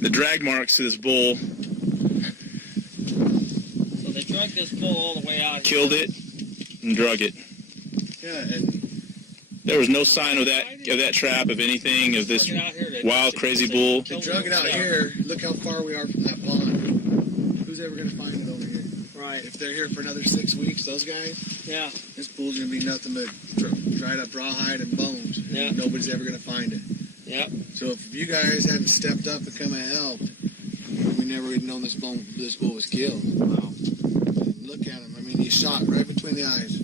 the drag marks to this bull. So they drug this bull all the way out. Killed it and drug it. Yeah, and there was no sign of that trap, of anything, of this wild, crazy bull. They drug it out here. Look how far we are from that pond. Who's ever going to find it over here? Right. If they're here for another 6 weeks, those guys, yeah, this bull's going to be nothing but dried up rawhide and bones. Yeah. Nobody's ever going to find it. Yeah. So if you guys hadn't stepped up and come and helped, we never would have known this bull was killed. Wow. Look at him. I mean, he's shot right between the eyes.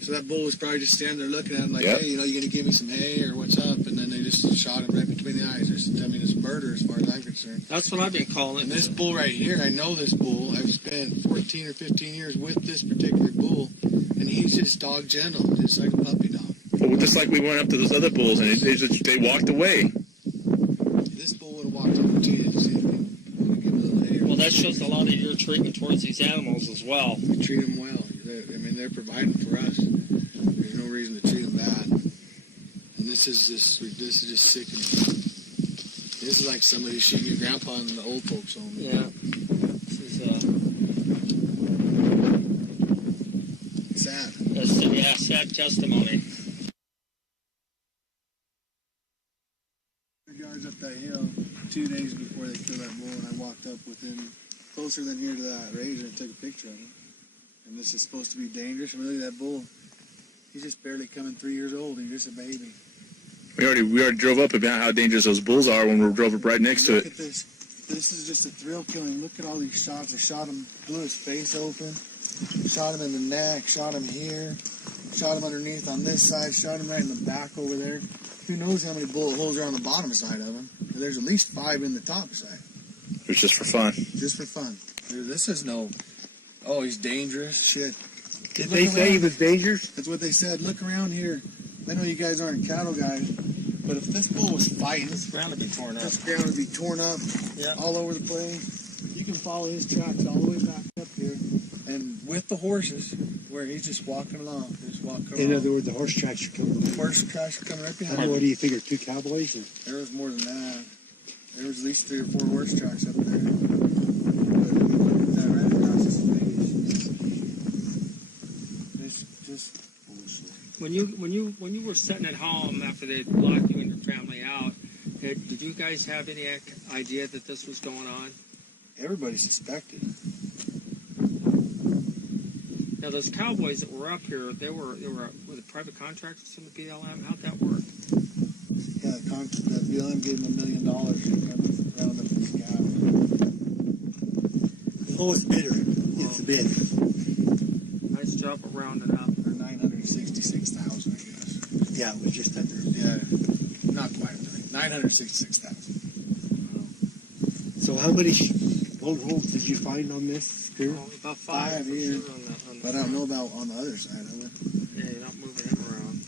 So that bull was probably just standing there looking at him like, yep. Hey, you going to give me some hay or what's up? And then they just shot him right between the eyes. It's murder as far as I'm concerned. That's what I've been calling it. And this bull right here, I know this bull. I've spent 14 or 15 years with this particular bull, and he's just dog gentle, just like a puppy dog. Well, just like we went up to those other bulls, and they walked away. This bull would have walked up to you to see if we want to give a little hay. Well, that shows a lot of your treatment towards these animals as well. We treat them well. They're providing for us. There's no reason to treat them bad. And this is just sickening. This is like somebody shooting your grandpa in the old folks' home. Yeah. This is sad. Yeah, sad testimony. Yards up that hill 2 days before they killed that bull, and I walked up closer than here to that razor and took a picture of him. And this is supposed to be dangerous. And really, that bull, he's just barely coming 3 years old. He's just a baby. We already drove up about how dangerous those bulls are when we drove up right next to it. Look at this. This is just a thrill killing. Look at all these shots. They shot him, blew his face open, shot him in the neck, shot him here, shot him underneath on this side, shot him right in the back over there. Who knows how many bullet holes are on the bottom side of him? There's at least 5 in the top side. It was just for fun. Just for fun. This is no, oh, he's dangerous. Shit. Did they say he was dangerous? That's what they said. Look around here. I know you guys aren't cattle guys, but if this bull was fighting, This ground would be torn up. this ground would be torn up all over the place. You can follow his tracks all the way back up here, and with the horses, where he's just walking along, In other words, the horse tracks are coming. The horse tracks are coming right behind him. What do you figure, 2 cowboys? Or? There was more than that. There was at least 3 or 4 horse tracks up there. But that right across his face. It's just bullshit. When you were sitting at home after they locked you and your family out, did you guys have any idea that this was going on? Everybody suspected. Now those cowboys that were up here, they were the private contractors from the BLM. How'd that work? Yeah, the BLM gave them $1 million to come round up these cows. The lowest bidder gets the bid. Nice job of rounding up. Or 966,000, I guess. Yeah, it was just under. Yeah, not quite 966,000. So how many bullet holes did you find on this crew? About 5 here. Sure But I don't know about on the other side of it. Yeah, you're not moving him around.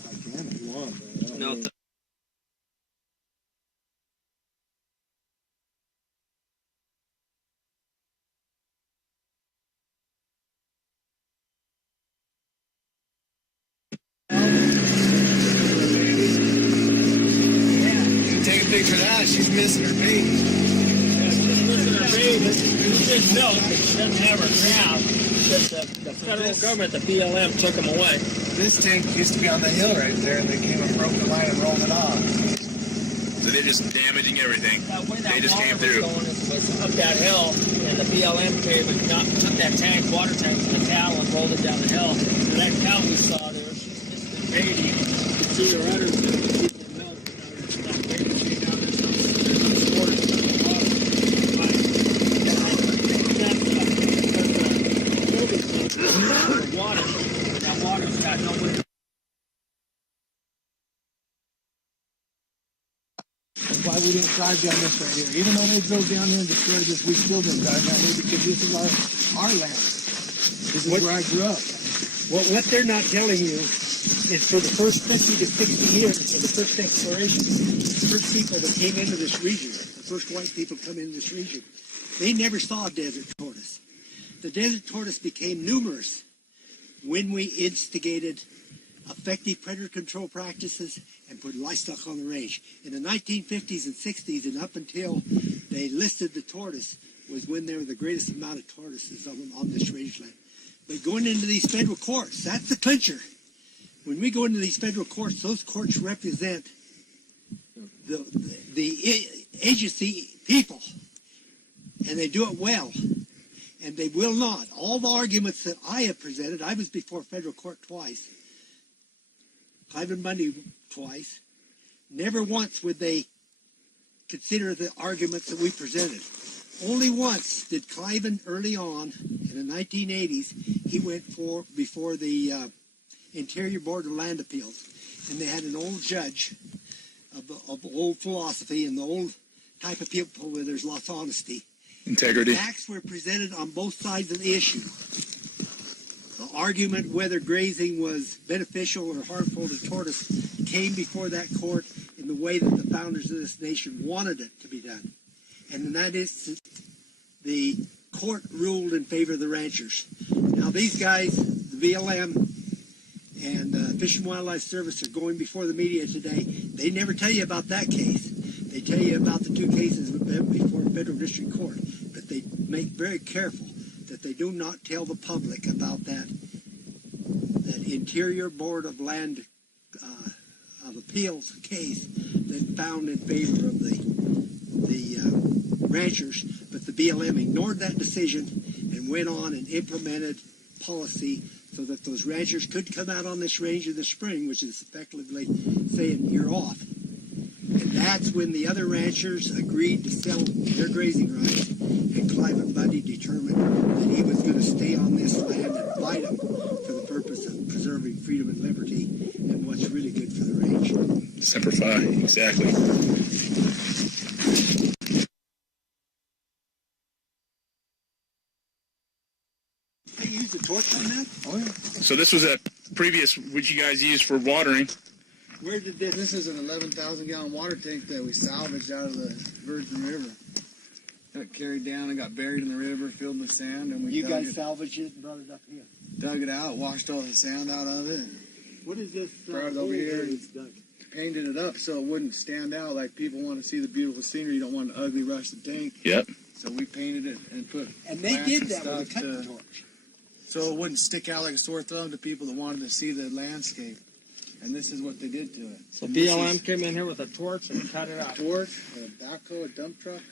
I can if you want, but I don't No. know. Take a picture of that. She's missing her baby. She doesn't have her calf. The federal government, the BLM, took them away. This tank used to be on the hill right there, and they came and broke the line and rolled it off. So they're just damaging everything. They just came through. Up that hill, and the BLM came and took that water tank from the cow and rolled it down the hill. And that cow we saw there, she's missing the baby. You can see the rudders and keep the milk. That baby came down there, so there's water in the water. Water. That water's got no way. That's why we didn't drive down this right here. Even though they drove down here and destroyed this, we still didn't drive down here because this is our land. This is where I grew up. What they're not telling you is for the first 50 to 60 years of the first exploration, the first people that came into this region, the first white people come into this region, they never saw desert tortoise. The desert tortoise became numerous when we instigated effective predator control practices, and put livestock on the range. In the 1950s and 60s, and up until they listed the tortoise, was when there were the greatest amount of tortoises on this rangeland. But going into these federal courts, that's the clincher. When we go into these federal courts, those courts represent the agency people, and they do it well. And they will not. All the arguments that I have presented, I was before federal court twice, Clive and Bundy twice. Never once would they consider the arguments that we presented. Only once did Cliven early on, in the 1980s, he went before the Interior Board of Land Appeals. And they had an old judge of old philosophy and the old type of people where there's lots of honesty. Integrity. Facts were presented on both sides of the issue. The argument whether grazing was beneficial or harmful to tortoise came before that court in the way that the founders of this nation wanted it to be done. And in that instance, the court ruled in favor of the ranchers. Now these guys, the BLM and Fish and Wildlife Service, are going before the media today. They never tell you about that case. They tell you about the two cases before federal district court. But they make very careful that they do not tell the public about that Interior Board of Land of Appeals case that found in favor of the ranchers, but the BLM ignored that decision and went on and implemented policy so that those ranchers could come out on this range in the spring, which is effectively saying you're off. And that's when the other ranchers agreed to sell their grazing rights, and Clive and Bundy determined that he was going to stay on this land and fight them for the purpose of preserving freedom and liberty and what's really good for the range. Semper Fi, exactly. They used the torch on that? Oh, yeah. So this was a previous, which you guys used for watering. Where did this? This is an 11,000 gallon water tank that we salvaged out of the Virgin River. Got carried down and got buried in the river, filled with sand, and we You guys salvaged it and brought it up here. dug it out, washed all the sand out of it, What is this? brought it over here and painted it up so it wouldn't stand out. Like people want to see the beautiful scenery, you don't want an ugly rusted tank. Yep. So we painted it and put And they plants did and that with a stuff cutting to- torch. so it wouldn't stick out like a sore thumb to people that wanted to see the landscape. And this is what they did to it. So And this BLM is came in here with a torch and cut it a out. torch, a backhoe, a dump truck.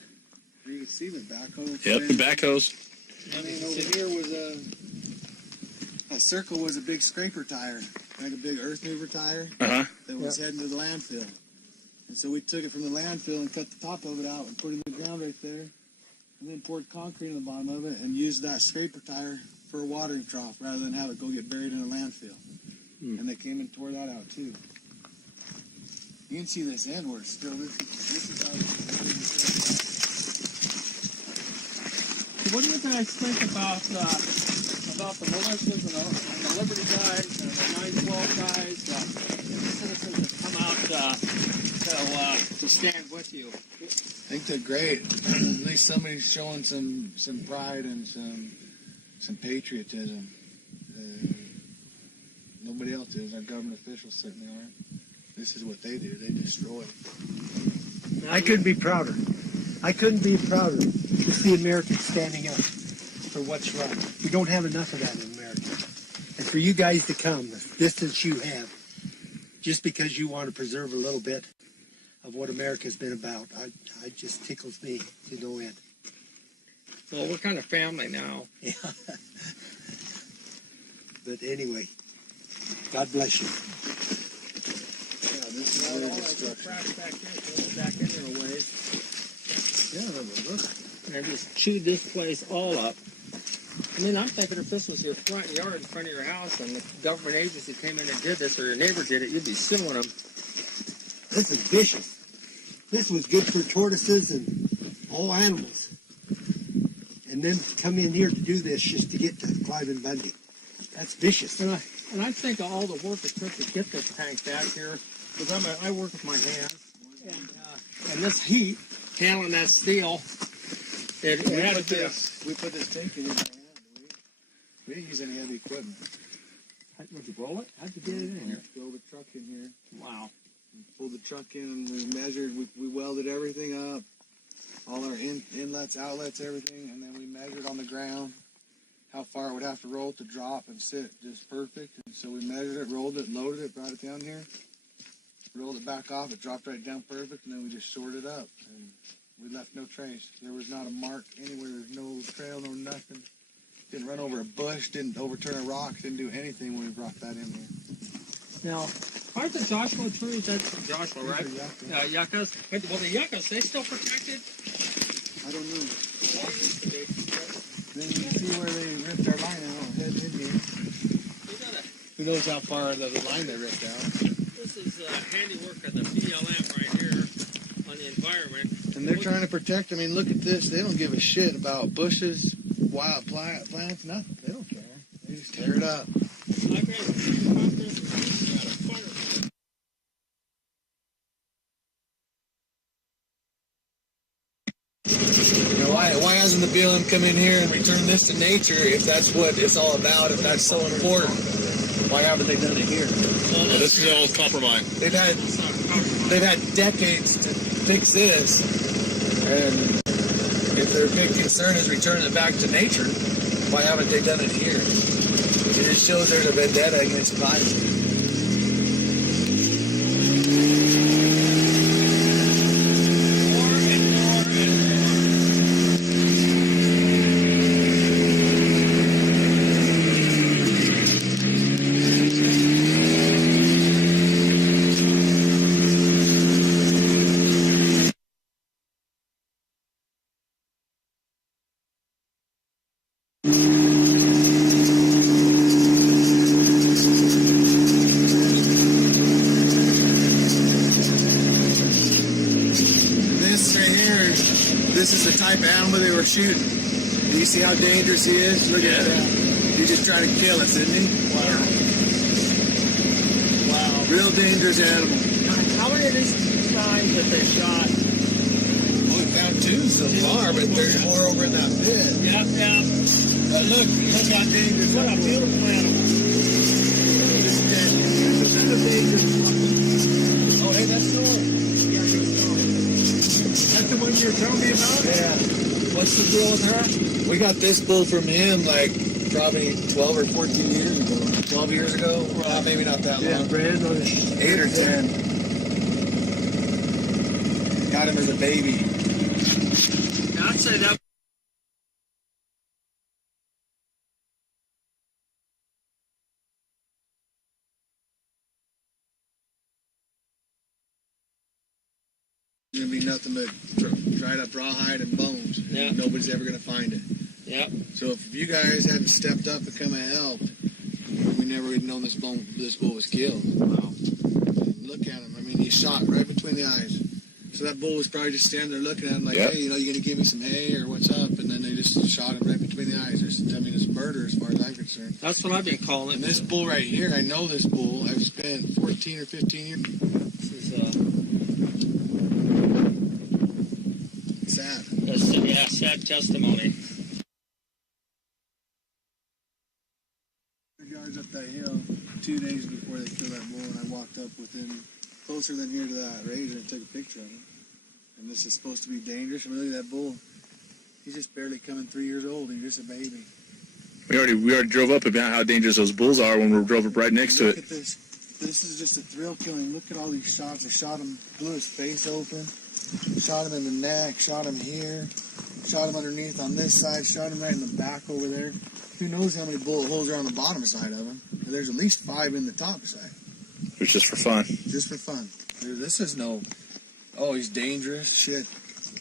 You can see the backhoe. Yep. The backhoes. And then over here was a circle was a big scraper tire, like a big earth mover tire that was heading to the landfill. And so we took it from the landfill and cut the top of it out and put it in the ground right there, and then poured concrete in the bottom of it and used that scraper tire for a watering trough rather than have it go get buried in a landfill. And they came and tore that out too. You can see this end where it's still this is how What do you guys think about the militias and the Liberty guys and the 912 guys, the citizens that come out to stand with you? I think they're great. At least somebody's showing some pride and some patriotism. Nobody else is. Our government officials certainly aren't. This is what they do. They destroy. I couldn't be prouder. I couldn't be prouder to see Americans standing up for what's right. We don't have enough of that in America. And for you guys to come, the distance you have, just because you want to preserve a little bit of what America's been about, I just tickles me to no end. Well, we're kind of family now. Yeah. But anyway, God bless you. Yeah, this is their destruction. Back in there a ways. Yeah, but look. And just chewed this place all up. I mean, I'm thinking if this was your front yard in front of your house and the government agency came in and did this, or your neighbor did it, you'd be suing them. This is vicious. This was good for tortoises and all animals. And then come in here to do this just to get to Clive and Bundy. That's vicious. And I think of all the work it took to get this tank back here, because I work with my hands, and this heat, handling that steel, it had to be We put this tank in by hand. We didn't use any heavy equipment. Would you roll it? How'd you get it in here? Throw the truck in here. Wow. Pulled the truck in and we measured. We welded everything up. All our inlets, outlets, everything. And then we measured on the ground how far it would have to roll to drop and sit just perfect. And so we measured it, rolled it, loaded it, brought it down here. Rolled it back off. It dropped right down perfect. And then we just sorted it up. And we left no trace. There was not a mark anywhere. There's no trail, no nothing. Didn't run over a bush, didn't overturn a rock, didn't do anything when we brought that in here. Now, aren't the Joshua trees, that's Joshua, right? Yuccas. Well, the yuccas, they still protected? I don't know. Then you see where they ripped our line out, head in here. Who knows how far the line they ripped out. This is handiwork of the BLM right here on the environment. And they're trying to protect, I mean, look at this. They don't give a shit about bushes, wild plants, nothing. They don't care. They just tear it up. Why hasn't the BLM come in here and returned this to nature if that's what it's all about, if that's so important? Why haven't they done it here? Well, this is all compromise. They've had decades to fix this, and if their big concern is returning it back to nature, why haven't they done it here? It just shows there's a vendetta against violence. This is the type of animal they were shooting. Do you see how dangerous he is? Look at that. He's just trying to kill us, isn't he? Wow. Wow. Real dangerous animal. How many of these signs that they shot? Well, we found two so far, but there's more over in that pit. Yep. Look how dangerous. What a beautiful animal. This is a dangerous one. Oh, hey, that's the one. That's the one you were telling me about? Yeah. What's the deal with her? We got this bull from him like probably 12 or 14 years ago. 12 years ago? Well, maybe not that long. Brand 8 or 10. Got him as a baby. I'd say that. It's going to be nothing but dried up rawhide and bones. Yeah. And nobody's ever going to find it. Yep. So if you guys hadn't stepped up and come and helped, we never would have known this bull was killed. Wow. Look at him. I mean, he's shot right between the eyes. So that bull was probably just standing there looking at him like, hey, you know, you going to give me some hay or what's up? And then they just shot him right between the eyes. I mean, it's murder as far as I'm concerned. That's what I've been calling it. And this bull right here, I know this bull. I've spent 14 or 15 years. This is Sad. That's sad testimony. Yards up that hill 2 days before they killed that bull, and I walked up within closer than here to that razor and took a picture of him. And this is supposed to be dangerous. And really, that bull, he's just barely coming 3 years old. He's just a baby. We already drove up about how dangerous those bulls are when we drove up right next to it. Look at this. This is just a thrill killing. Look at all these shots. They shot him, blew his face open, shot him in the neck, shot him here, shot him underneath on this side, shot him right in the back over there. Who knows how many bullet holes are on the bottom side of him? There's at least 5 in the top side. It was just for fun. Just for fun. This is no, oh, he's dangerous. Shit.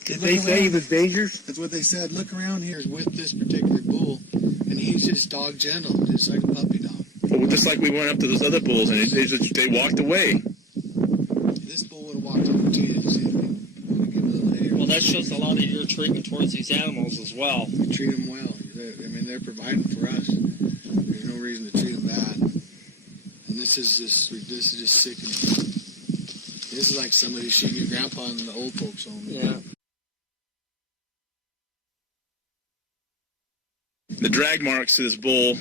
Did they say he was dangerous? That's what they said. Look around here with this particular bull, and he's just dog gentle, just like a puppy dog. Well, just like we went up to those other bulls, and they walked away. This bull would have walked over to you. See if we want to give a little hair. Well, that shows a lot of your treatment towards these animals as well. We treat them well. I mean, they're providing for us. There's no reason to treat them bad. And this is just sickening. This is like somebody shooting your grandpa in the old folks' home. Yeah. The drag marks to this bull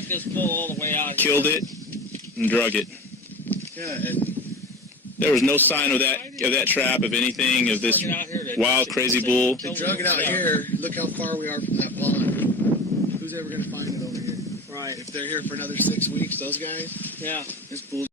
drug this bull all the way out. killed it, and drug it. Yeah, and There was no sign of that trap, of anything, of this wild, crazy bull. they drug it out here. Look how far we are from that pond. Who's ever going to find it over here? Right. If they're here for another 6 weeks, those guys, Yeah. this bull